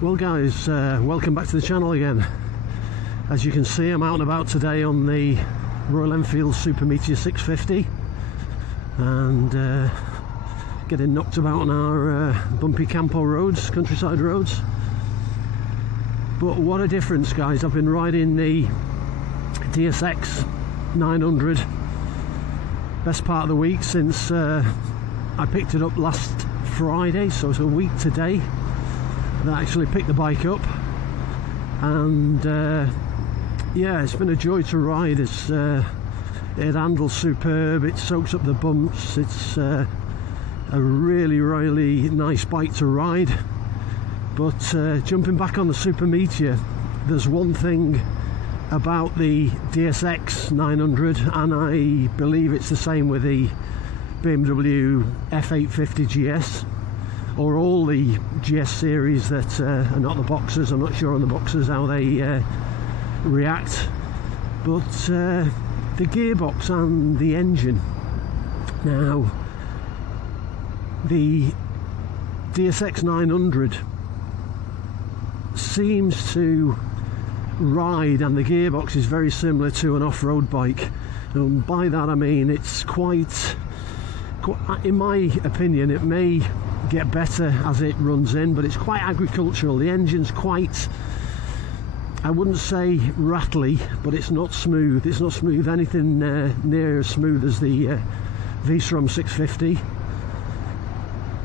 Well guys, welcome back to the channel again. As you can see, I'm out and about today on the Royal Enfield Super Meteor 650 and getting knocked about on our bumpy campo roads, countryside roads. But what a difference, guys. I've been riding the DSX 900 best part of the week since I picked it up last Friday, so it's a week today that I actually picked the bike up, and yeah, it's been a joy to ride. It handles superb, it soaks up the bumps, it's a really nice bike to ride. But jumping back on the Super Meteor, there's one thing about the DSX 900, and I believe it's the same with the BMW F850 GS, or all the GS series that are not the Boxers. I'm not sure on the Boxers how they react, but the gearbox and the engine. Now, the DSX 900 seems to ride, and the gearbox is very similar to an off-road bike, and by that I mean it's quite, in my opinion, it may get better as it runs in, but it's quite agricultural. The engine's quite, I wouldn't say rattly, but it's not smooth. It's not smooth, anything near as smooth as the V-Strom 650.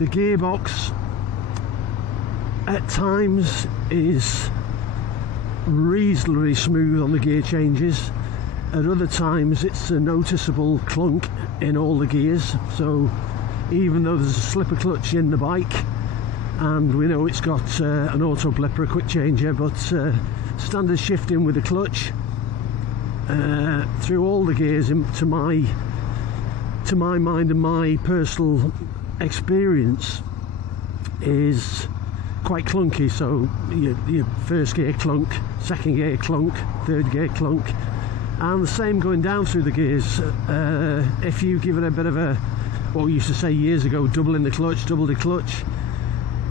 The gearbox at times is reasonably smooth on the gear changes. At other times it's a noticeable clunk in all the gears, so even though there's a slipper clutch in the bike, and we know it's got an auto blipper, a quick changer, but standard shifting with the clutch through all the gears, to my mind and my personal experience, is quite clunky. So your first gear clunk, second gear clunk, third gear clunk, and the same going down through the gears. If you give it a bit of a, what we used to say years ago, double the clutch,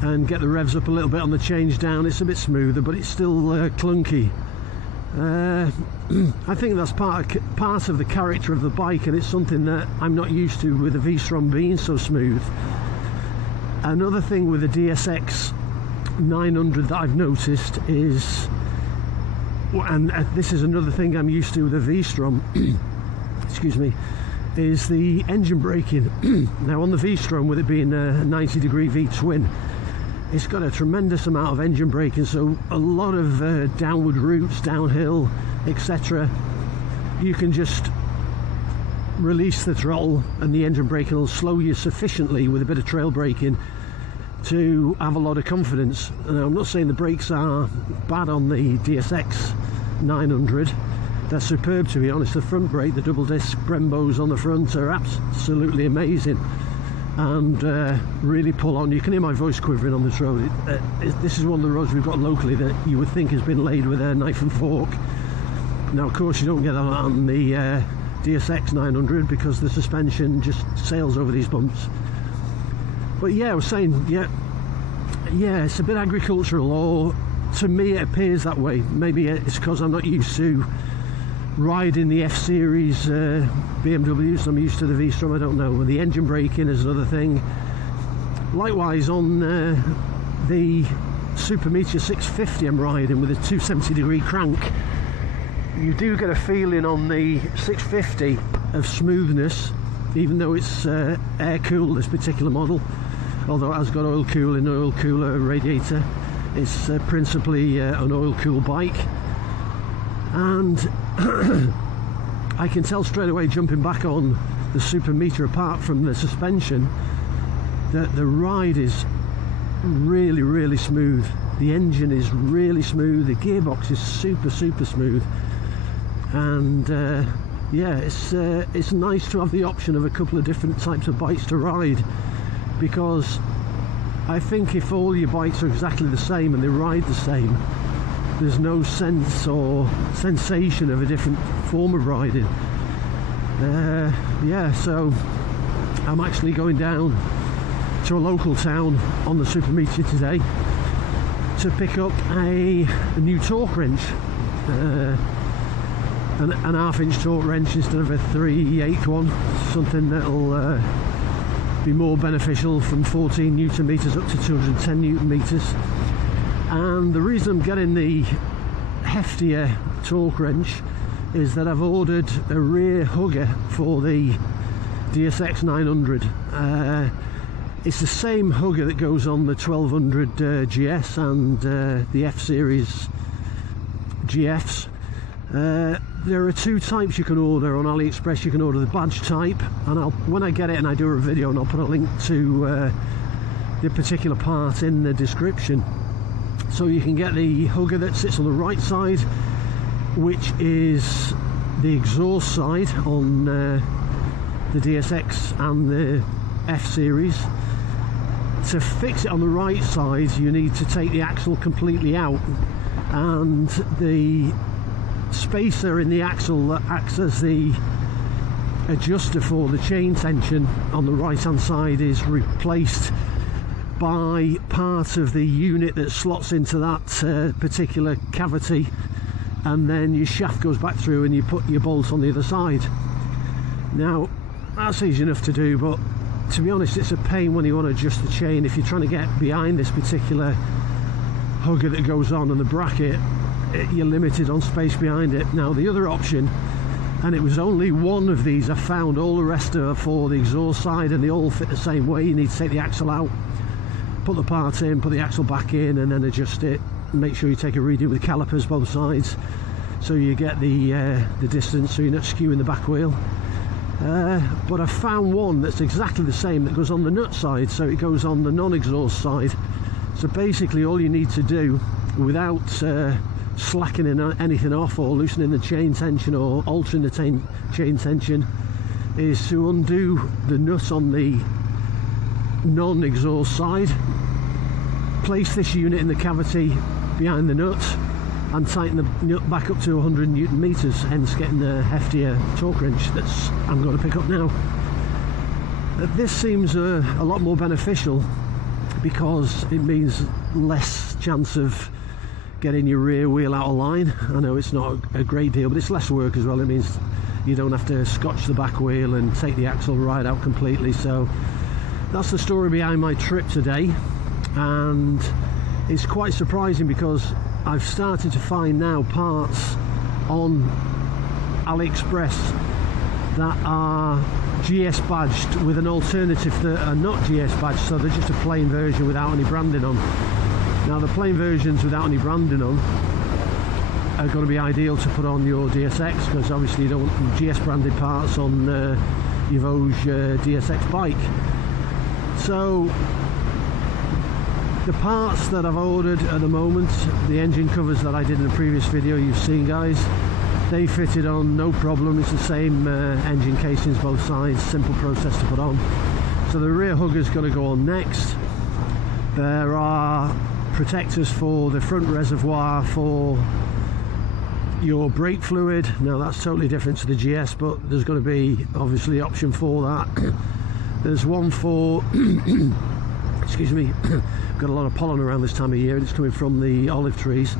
and get the revs up a little bit on the change down, it's a bit smoother, but it's still clunky. I think that's part of the character of the bike, and it's something that I'm not used to with the V-Strom being so smooth. Another thing with the DSX 900 that I've noticed is, and this is another thing I'm used to with the V-Strom, excuse me, is the engine braking. Now on the V-Strom, with it being a 90-degree V-twin, it's got a tremendous amount of engine braking, so a lot of downward routes, downhill, etc., you can just release the throttle and the engine braking will slow you sufficiently with a bit of trail braking to have a lot of confidence. Now, I'm not saying the brakes are bad on the DSX 900. They're superb, to be honest. The front brake, the double disc Brembos on the front, are absolutely amazing and really pull on. You can hear my voice quivering on this road. This is one of the roads we've got locally that you would think has been laid with a knife and fork. Now, of course, you don't get that on the DSX 900 because the suspension just sails over these bumps. But yeah, I was saying, yeah, it's a bit agricultural, or to me it appears that way. Maybe it's because I'm not used to riding the F-Series BMWs, I'm used to the V-Strom, I don't know. And the engine braking is another thing. Likewise on the Super Meteor 650 I'm riding with a 270-degree crank, you do get a feeling on the 650 of smoothness, even though it's air-cooled, this particular model, although it has got oil cooling, oil cooler radiator. It's principally an oil-cooled bike, and I can tell straight away, jumping back on the Super Meteor, apart from the suspension, that the ride is really smooth. The engine is really smooth, the gearbox is super smooth, and yeah, it's nice to have the option of a couple of different types of bikes to ride, because I think if all your bikes are exactly the same and they ride the same, there's no sense or sensation of a different form of riding. Yeah, so I'm actually going down to a local town on the Super Meteor today, to pick up a new torque wrench, an half-inch torque wrench instead of a 3/8 one, something that'll be more beneficial, from 14 Newton meters up to 210 Newton meters. And the reason I'm getting the heftier torque wrench is that I've ordered a rear hugger for the DSX 900. It's the same hugger that goes on the 1200 GS and the F series GFs. There are two types you can order on AliExpress. You can order the badge type, and when I get it and I do a video, and I'll put a link to the particular part in the description. So you can get the hugger that sits on the right side, which is the exhaust side on the DSX and the F series. To fix it on the right side, you need to take the axle completely out, and the spacer in the axle that acts as the adjuster for the chain tension on the right hand side is replaced by part of the unit that slots into that particular cavity, and then your shaft goes back through and you put your bolts on the other side. Now that's easy enough to do, but to be honest, it's a pain when you want to adjust the chain. If you're trying to get behind this particular hugger that goes on and the bracket, you're limited on space behind it. Now the other option, and it was only one of these I found, all the rest are for the exhaust side and they all fit the same way. You need to take the axle out, put the part in, put the axle back in, and then adjust it. Make sure you take a reading with calipers both sides, so you get the distance, so you're not skewing the back wheel. But I found one that's exactly the same, that goes on the nut side, so it goes on the non-exhaust side. So basically all you need to do, without slackening anything off or loosening the chain tension or altering the chain tension, is to undo the nut on the non-exhaust side, place this unit in the cavity behind the nut, and tighten the nut back up to 100 Newton meters, hence getting the heftier torque wrench that's I'm going to pick up now. This seems a lot more beneficial because it means less chance of getting your rear wheel out of line. I know it's not a great deal, but it's less work as well. It means you don't have to scotch the back wheel and take the axle right out completely. So that's the story behind my trip today, and it's quite surprising because I've started to find now parts on AliExpress that are GS badged with an alternative that are not GS badged, so they're just a plain version without any branding on. Now the plain versions without any branding on are going to be ideal to put on your DSX, because obviously you don't want GS branded parts on your Voge DSX bike. So the parts that I've ordered at the moment, the engine covers that I did in the previous video you've seen, guys, they fitted on no problem. It's the same engine casings both sides, simple process to put on. So the rear hugger's going to go on next. There are protectors for the front reservoir for your brake fluid. Now that's totally different to the GS, but there's going to be obviously option for that. There's one for excuse me, got a lot of pollen around this time of year and it's coming from the olive trees.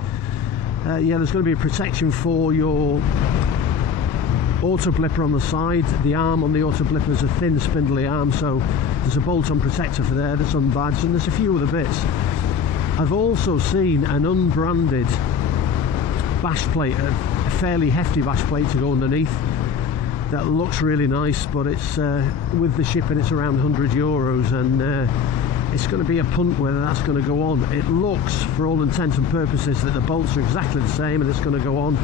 Yeah, there's going to be a protection for your auto blipper on the side. The arm on the auto blipper is a thin spindly arm, so there's a bolt-on protector for there that's unbadged, and there's a few other bits. I've also seen an unbranded bash plate, a fairly hefty bash plate to go underneath, that looks really nice, but it's with the shipping it's around €100, and it's going to be a punt whether that's going to go on. It looks, for all intents and purposes, that the bolts are exactly the same and it's going to go on,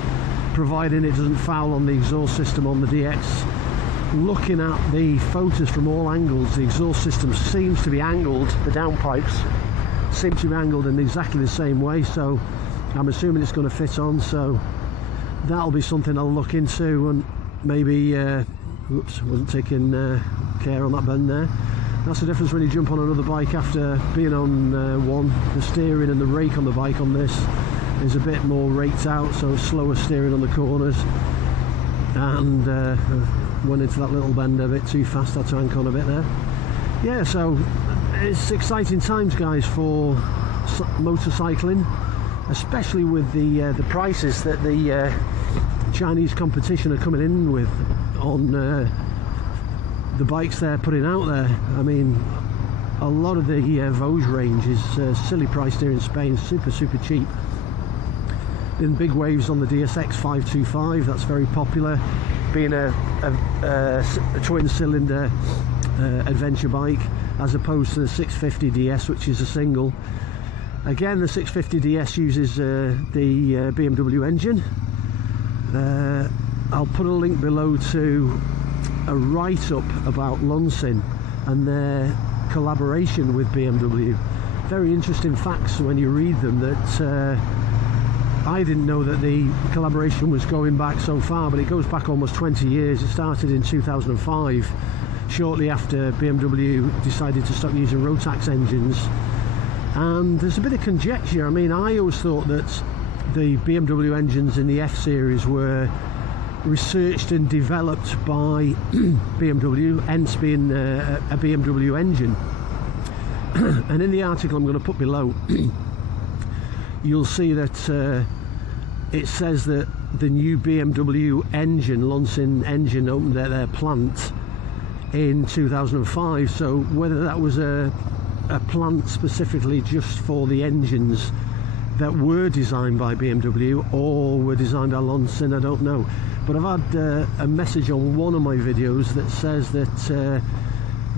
providing it doesn't foul on the exhaust system on the DX. Looking at the photos from all angles, the exhaust system seems to be angled, the downpipes seem to be angled in exactly the same way, so I'm assuming it's going to fit on. So that'll be something I'll look into, and maybe oops, wasn't taking care on that bend there. That's the difference when you jump on another bike after being on one. The steering and the rake on the bike on this is a bit more raked out, so slower steering on the corners, and went into that little bend a bit too fast, had to anchor on a bit there. Yeah, so it's exciting times, guys, for motorcycling, especially with the prices that the Chinese competition are coming in with on the bikes they're putting out there. I mean, a lot of the Voge range is silly priced here in Spain, super cheap. Then big waves on the DSX 525, that's very popular, being a twin cylinder adventure bike, as opposed to the 650 DS, which is a single. Again, the 650 DS uses the BMW engine. I'll put a link below to a write-up about Lonsin and their collaboration with BMW. Very interesting facts when you read them, that I didn't know that the collaboration was going back so far, but it goes back almost 20 years. It started in 2005, shortly after BMW decided to stop using Rotax engines. And there's a bit of conjecture. I mean, I always thought that the BMW engines in the F series were researched and developed by BMW, hence being a BMW engine. And in the article I'm going to put below, you'll see that it says that the new BMW engine, Lonsin engine, opened at their plant in 2005. So whether that was a plant specifically just for the engines that were designed by BMW or were designed by Lonsin, I don't know. But I've had a message on one of my videos that says that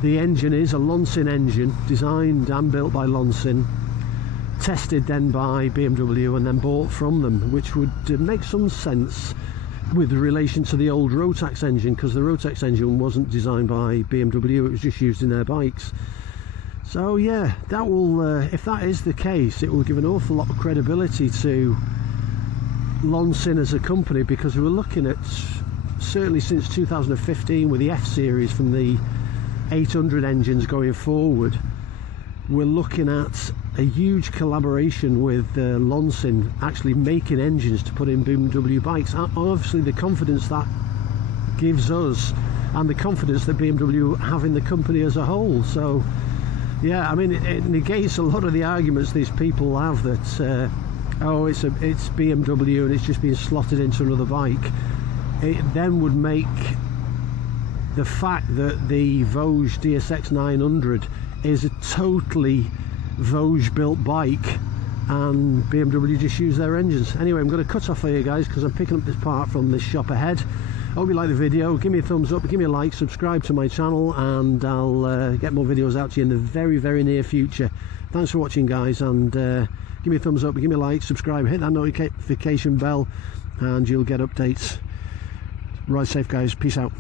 the engine is a Lonsin engine, designed and built by Lonsin, tested then by BMW and then bought from them, which would make some sense with relation to the old Rotax engine, because the Rotax engine wasn't designed by BMW, it was just used in their bikes. So yeah, that will, if that is the case, it will give an awful lot of credibility to Lonsin as a company, because we were looking at, certainly since 2015 with the F series, from the 800 engines going forward, we're looking at a huge collaboration with Lonsin actually making engines to put in BMW bikes. Obviously the confidence that gives us, and the confidence that BMW have in the company as a whole. So yeah, I mean, it negates a lot of the arguments these people have that oh, it's BMW and it's just being slotted into another bike. It then would make the fact that the Voge DSX 900 is a totally Voge built bike and BMW just use their engines. Anyway, I'm going to cut off here, guys, because I'm picking up this part from this shop ahead. I hope you like the video. Give me a thumbs up, give me a like, subscribe to my channel, and I'll get more videos out to you in the very near future. Thanks for watching, guys, and give me a thumbs up, give me a like, subscribe, hit that notification bell, and you'll get updates. Ride safe, guys. Peace out.